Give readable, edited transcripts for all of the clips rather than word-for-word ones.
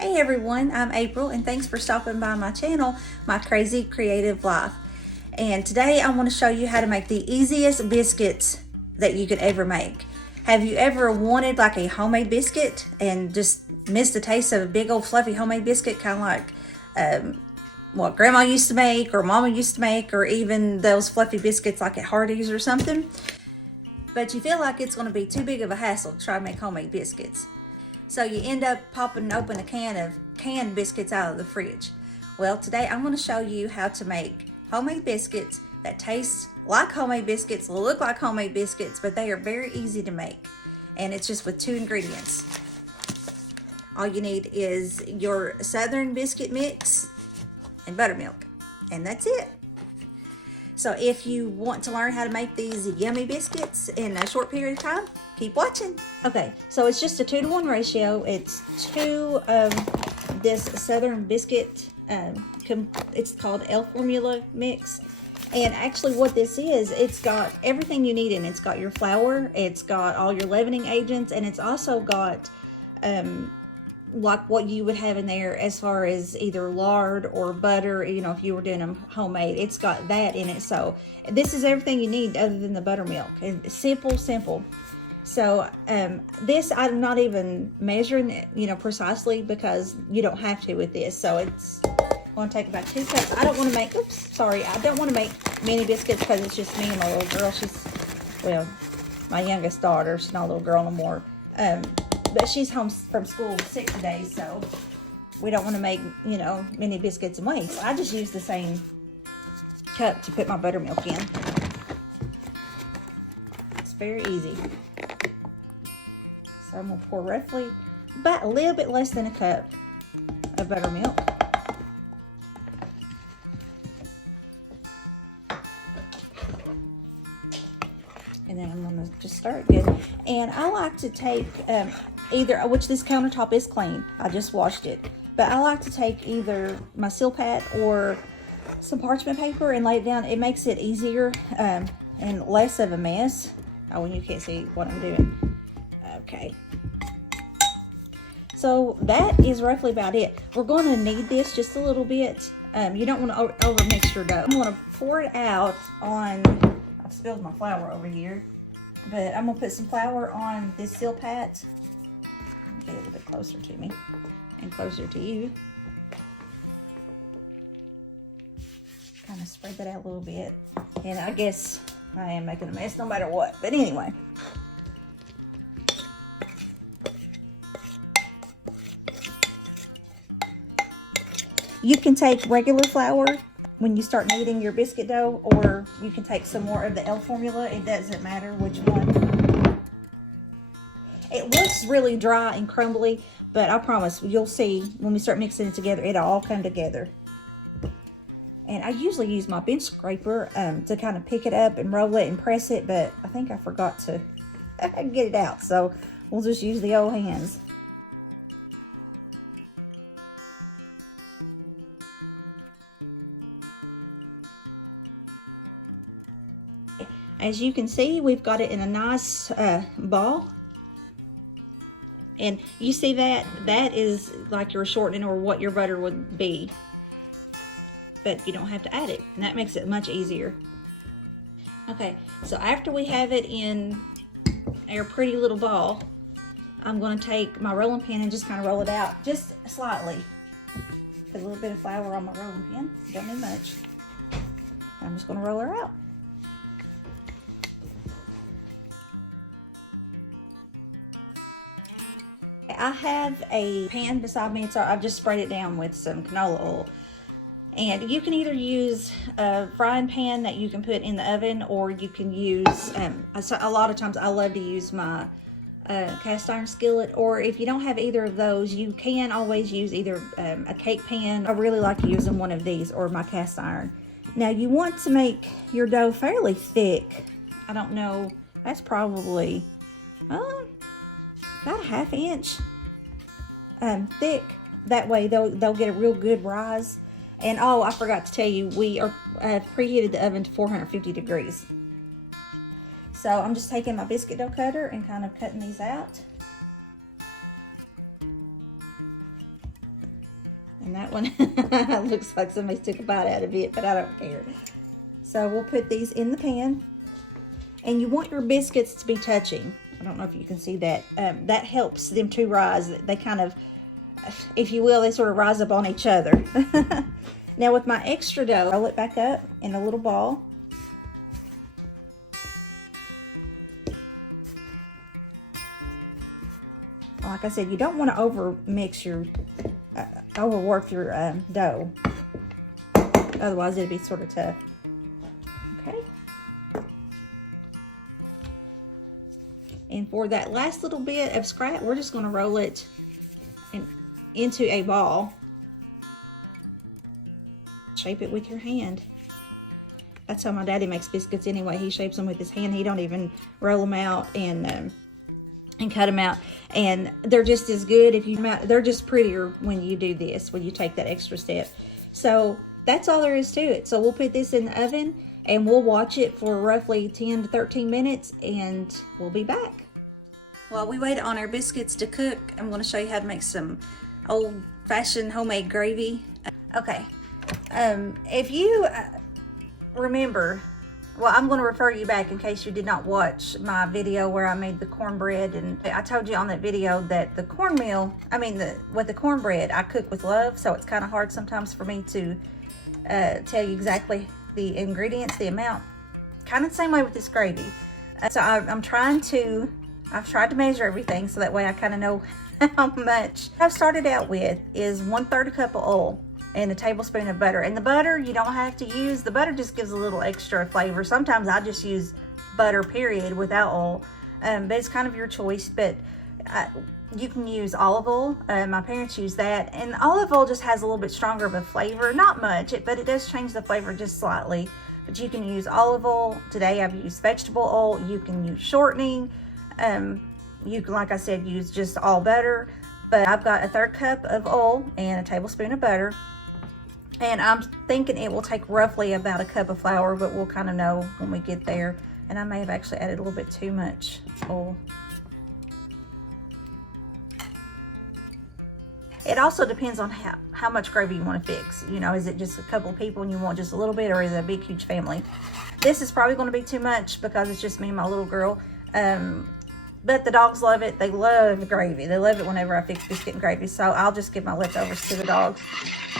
Hey everyone, I'm April and thanks for stopping by my channel, My Crazy Creative Life. And today I want to show you how to make the easiest biscuits that you could ever make. Have you ever wanted like a homemade biscuit and just missed the taste of a big old fluffy homemade biscuit, kind of like what grandma used to make or mama used to make, or even those fluffy biscuits like at Hardee's or something? But you feel like it's going to be too big of a hassle to try to make homemade biscuits. So you end up popping open a can of canned biscuits out of the fridge. Well, today I'm going to show you how to make homemade biscuits that taste like homemade biscuits, look like homemade biscuits, but they are very easy to make. And it's just with 2 ingredients. All you need is your Southern Biscuit mix and buttermilk, and that's it. So if you want to learn how to make these yummy biscuits in a short period of time, keep watching. Okay, so it's just a 2-to-1 ratio. It's 2 of this Southern Biscuit, it's called L Formula mix. And actually what this is, it's got everything you need in it. It's got your flour, it's got all your leavening agents, and it's also got like what you would have in there as far as either lard or butter, you know, if you were doing them homemade. It's got that in it. So this is everything you need other than the buttermilk. It's simple. So this I'm not even measuring it, you know, precisely, because you don't have to with this. So it's going to take about 2 cups. I don't want to make, I don't want to make mini biscuits because it's just me and my little girl. She's, well, my youngest daughter. She's not a little girl no more. But she's home from school sick today, so we don't want to make, you know, mini biscuits and waste. I just use the same cup to put my buttermilk in. It's very easy. So I'm going to pour roughly about a little bit less than a cup of buttermilk. And then I'm going to just stir it good. And I like to take either, which this countertop is clean, I just washed it, but I like to take either my seal pad or some parchment paper and lay it down. It makes it easier and less of a mess. Oh, and you can't see what I'm doing. Okay. So that is roughly about it. We're going to knead this just a little bit. You don't want to overmix your dough. I'm going to pour it out on, I've spilled my flour over here, but I'm going to put some flour on this seal pat. Get a little bit closer to me and closer to you. Kind of spread that out a little bit. And I guess I am making a mess no matter what. But anyway. You can take regular flour when you start kneading your biscuit dough, or you can take some more of the L formula. It doesn't matter which one. It looks really dry and crumbly, but I promise you'll see when we start mixing it together, it'll all come together. And I usually use my bench scraper to kind of pick it up and roll it and press it, but I think I forgot to get it out, so we'll just use the old hands. As you can see, we've got it in a nice ball. And you see that? That is like your shortening or what your butter would be. But you don't have to add it. And that makes it much easier. Okay, so after we have it in our pretty little ball, I'm going to take my rolling pin and just kind of roll it out just slightly. Put a little bit of flour on my rolling pin. Don't need much. I'm just going to roll her out. I have a pan beside me, so I've just sprayed it down with some canola oil. And you can either use a frying pan that you can put in the oven, or you can use, a lot of times I love to use my cast iron skillet, or if you don't have either of those, you can always use either a cake pan. I really like using one of these, or my cast iron. Now you want to make your dough fairly thick. I don't know, that's probably, about a ½ inch thick. That way they'll get a real good rise. And oh, I forgot to tell you, we are preheated the oven to 450 degrees. So I'm just taking my biscuit dough cutter and kind of cutting these out. And that one looks like somebody took a bite out of it, but I don't care. So we'll put these in the pan. And you want your biscuits to be touching. I don't know if you can see that. That helps them to rise. They kind of, if you will, they sort of rise up on each other. Now with my extra dough, roll it back up in a little ball. Like I said, you don't want to overwork your dough. Otherwise it'll be sort of tough. Okay. And for that last little bit of scrap, we're just going to roll it into a ball. Shape it with your hand. That's how my daddy makes biscuits anyway. He shapes them with his hand. He don't even roll them out and cut them out. And they're just as good if you, they're just prettier when you do this, when you take that extra step. So that's all there is to it. So we'll put this in the oven and we'll watch it for roughly 10 to 13 minutes and we'll be back. While we wait on our biscuits to cook, I'm going to show you how to make some old-fashioned homemade gravy. Okay, if you remember, well, I'm going to refer you back in case you did not watch my video where I made the cornbread, and I told you on that video that the cornmeal, with the cornbread, I cook with love, so it's kind of hard sometimes for me to tell you exactly the ingredients, the amount. Kind of the same way with this gravy. So I've tried to measure everything so that way I kind of know how much. What I've started out with is 1/3 cup of oil and a tablespoon of butter. And the butter, you don't have to use, the butter just gives a little extra flavor. Sometimes I just use butter, period, without oil. But it's kind of your choice. But you can use olive oil. My parents use that. And olive oil just has a little bit stronger of a flavor. Not much, but it does change the flavor just slightly. But you can use olive oil. Today I've used vegetable oil. You can use shortening. You can, like I said, use just all butter. But I've got a 1/3 cup of oil and a tablespoon of butter. And I'm thinking it will take roughly about a cup of flour, but we'll kind of know when we get there. And I may have actually added a little bit too much oil. It also depends on how much gravy you want to fix. You know, is it just a couple of people and you want just a little bit, or is it a big, huge family? This is probably going to be too much because it's just me and my little girl. But the dogs love it. They love gravy. They love it whenever I fix biscuit and gravy. So I'll just give my leftovers to the dogs.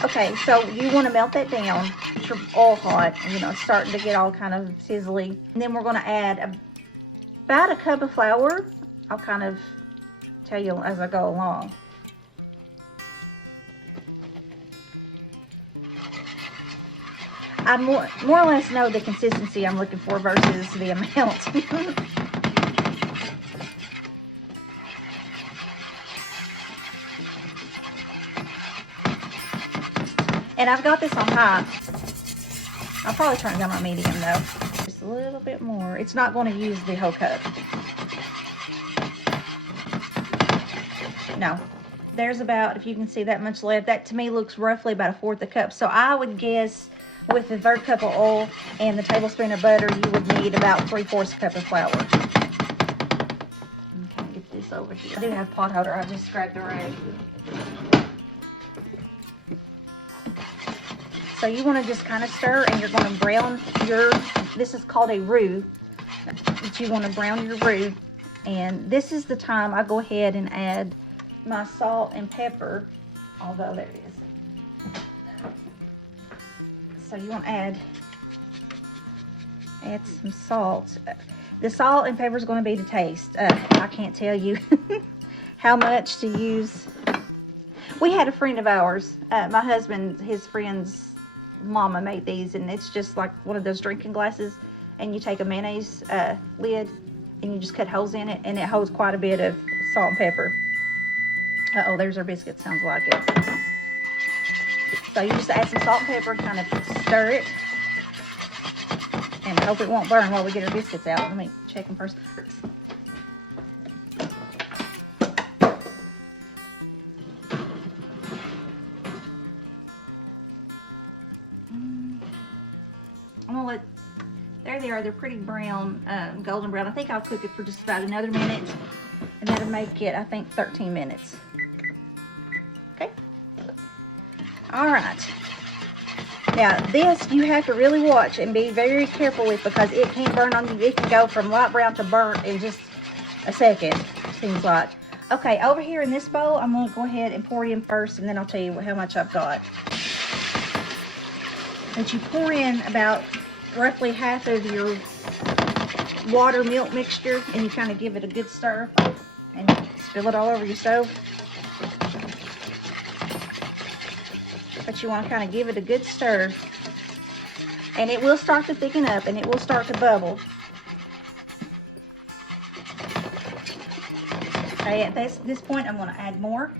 Okay, so you want to melt that down. Get your oil hot. You know, it's starting to get all kind of sizzly. And then we're going to add about a cup of flour. I'll kind of tell you as I go along. I more or less know the consistency I'm looking for versus the amount. And I've got this on high. I'll probably turn it down on medium though. Just a little bit more. It's not going to use the whole cup. No. There's about, if you can see that much left, that to me looks roughly about 1/4 a cup. So I would guess with the 1/3 cup of oil and the tablespoon of butter, you would need about 3/4 cup of flour. Okay, get this over here. I do have a pot holder. I just grabbed a rag. So you want to just kind of stir, and you're going to brown your, this is called a roux, but you want to brown your roux. And this is the time I go ahead and add my salt and pepper, although there it is. So you want to add some salt. The salt and pepper is going to be to taste. I can't tell you how much to use. We had a friend of ours, my husband, his friend's mama made these, and it's just like one of those drinking glasses, and you take a mayonnaise lid and you just cut holes in it, and it holds quite a bit of salt and pepper. Uh-oh, there's our biscuit. Sounds like it. So you just add some salt and pepper and kind of stir it, and hope it won't burn while we get our biscuits out. Let me check them first. I'm gonna let, there they are. They're pretty brown, golden brown. I think I'll cook it for just about another minute, and that'll make it, I think, 13 minutes. Okay. All right. Now this you have to really watch and be very careful with, because it can burn on you. It can go from light brown to burnt in just a second, seems like. Okay, over here in this bowl, I'm going to go ahead and pour in first, and then I'll tell you how much I've got. But you pour in about roughly half of your water milk mixture, and you kind of give it a good stir and spill it all over your stove. But you want to kind of give it a good stir, and it will start to thicken up and it will start to bubble. Okay, at this point I'm going to add more.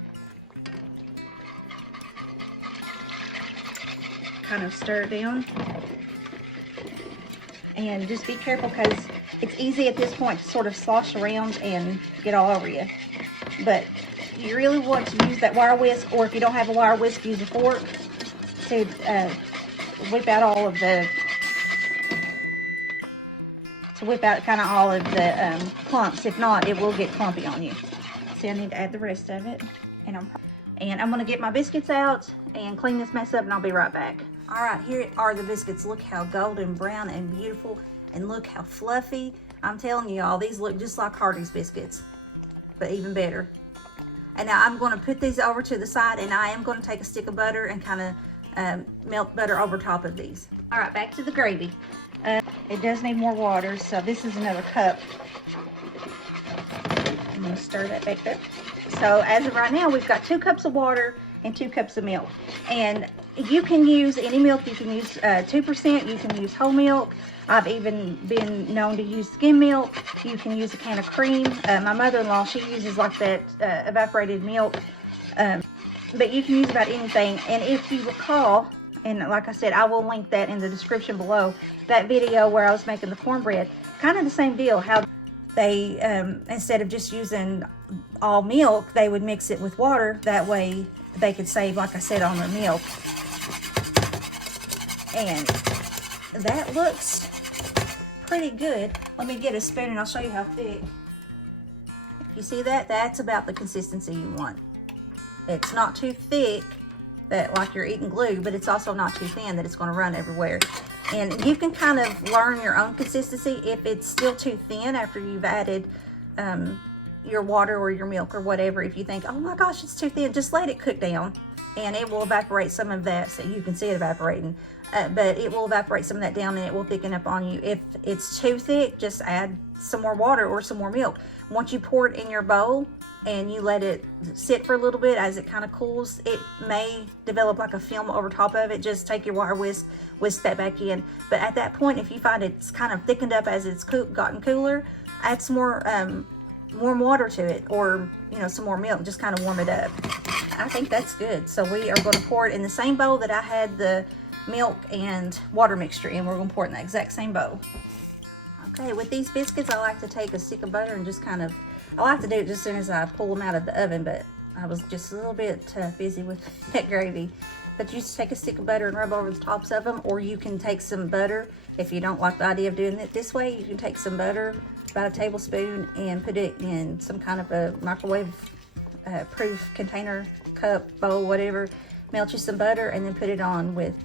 Kind of stir it down, and just be careful because it's easy at this point to sort of slosh around and get all over you. But you really want to use that wire whisk, or if you don't have a wire whisk, use a fork to whip out all of the, kind of all of the clumps. If not, it will get clumpy on you. See, I need to add the rest of it, and I'm going to get my biscuits out and clean this mess up, and I'll be right back. All right, here are the biscuits. Look how golden brown and beautiful, and look how fluffy. I'm telling you all, these look just like Hardee's biscuits, but even better. And now I'm going to put these over to the side, and I am going to take a stick of butter and kind of melt butter over top of these. All right, back to the gravy. It does need more water, so this is another cup. I'm going to stir that back there. So as of right now, we've got 2 cups of water and 2 cups of milk. And you can use any milk. You can use 2%. You can use whole milk. I've even been known to use skim milk. You can use a can of cream. My mother-in-law, she uses like that evaporated milk. But you can use about anything. And if you recall, and like I said, I will link that in the description below, that video where I was making the cornbread, kind of the same deal, how they, instead of just using all milk, they would mix it with water. That way they could save, like I said, on their milk. And that looks pretty good. Let me get a spoon and I'll show you how thick. If you see that, that's about the consistency you want. It's not too thick that like you're eating glue, but it's also not too thin that it's going to run everywhere. And you can kind of learn your own consistency. If it's still too thin after you've added your water or your milk or whatever, if you think, oh my gosh, it's too thin, just let it cook down and it will evaporate some of that, so you can see it evaporating. But it will evaporate some of that down and it will thicken up on you. If it's too thick, just add some more water or some more milk. Once you pour it in your bowl and you let it sit for a little bit as it kind of cools, it may develop like a film over top of it. Just take your wire whisk that back in. But at that point, if you find it's kind of thickened up as it's gotten cooler, add some more warm water to it, or some more milk. Just kind of warm it up. I think that's good. So we are going to pour it in the same bowl that I had the milk and water mixture in. We're going to pour it in the exact same bowl. Okay, with these biscuits, I like to take a stick of butter and just kind of, I like to do it just as soon as I pull them out of the oven, but I was just a little bit busy with that gravy. But you just take a stick of butter and rub over the tops of them, or you can take some butter. If you don't like the idea of doing it this way, you can take some butter, about a tablespoon, and put it in some kind of a microwave proof container, cup, bowl, whatever. Melt you some butter and then put it on with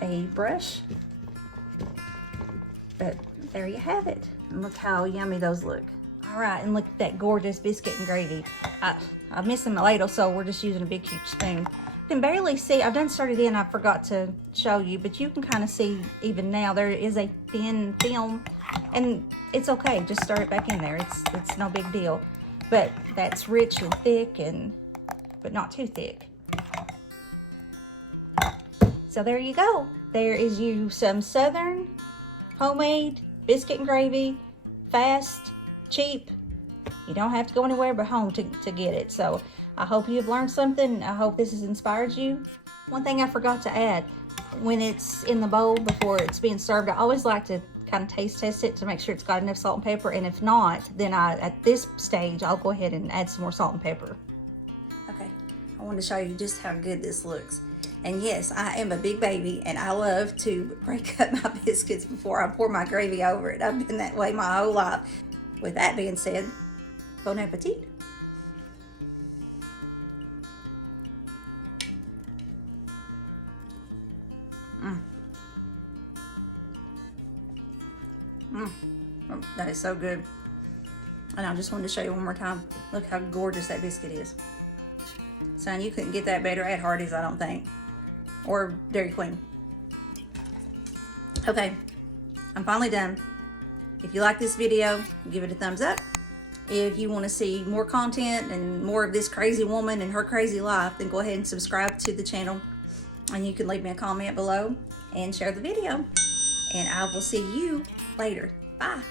a brush. But there you have it. And look how yummy those look. All right, and look at that gorgeous biscuit and gravy. I'm missing my ladle, so we're just using a big, huge spoon. You can barely see, I've done stirred it in, I forgot to show you, but you can kind of see even now there is a thin film, and it's okay, just stir it back in there. It's no big deal. But that's rich and thick, but not too thick. So there you go. There is you some Southern homemade biscuit and gravy, fast, cheap. You don't have to go anywhere but home to get it. So I hope you've learned something. I hope this has inspired you. One thing I forgot to add, when it's in the bowl before it's being served, I always like to kind of taste test it to make sure it's got enough salt and pepper. And if not, then at this stage, I'll go ahead and add some more salt and pepper. Okay, I want to show you just how good this looks. And yes, I am a big baby, and I love to break up my biscuits before I pour my gravy over it. I've been that way my whole life. With that being said, bon appetit. That is so good. And I just wanted to show you one more time. Look how gorgeous that biscuit is. Son, you couldn't get that better at Hardee's, I don't think. Or Dairy Queen. Okay, I'm finally done. If you like this video, give it a thumbs up. If you want to see more content and more of this crazy woman and her crazy life, then go ahead and subscribe to the channel. And you can leave me a comment below and share the video. And I will see you later. Bye.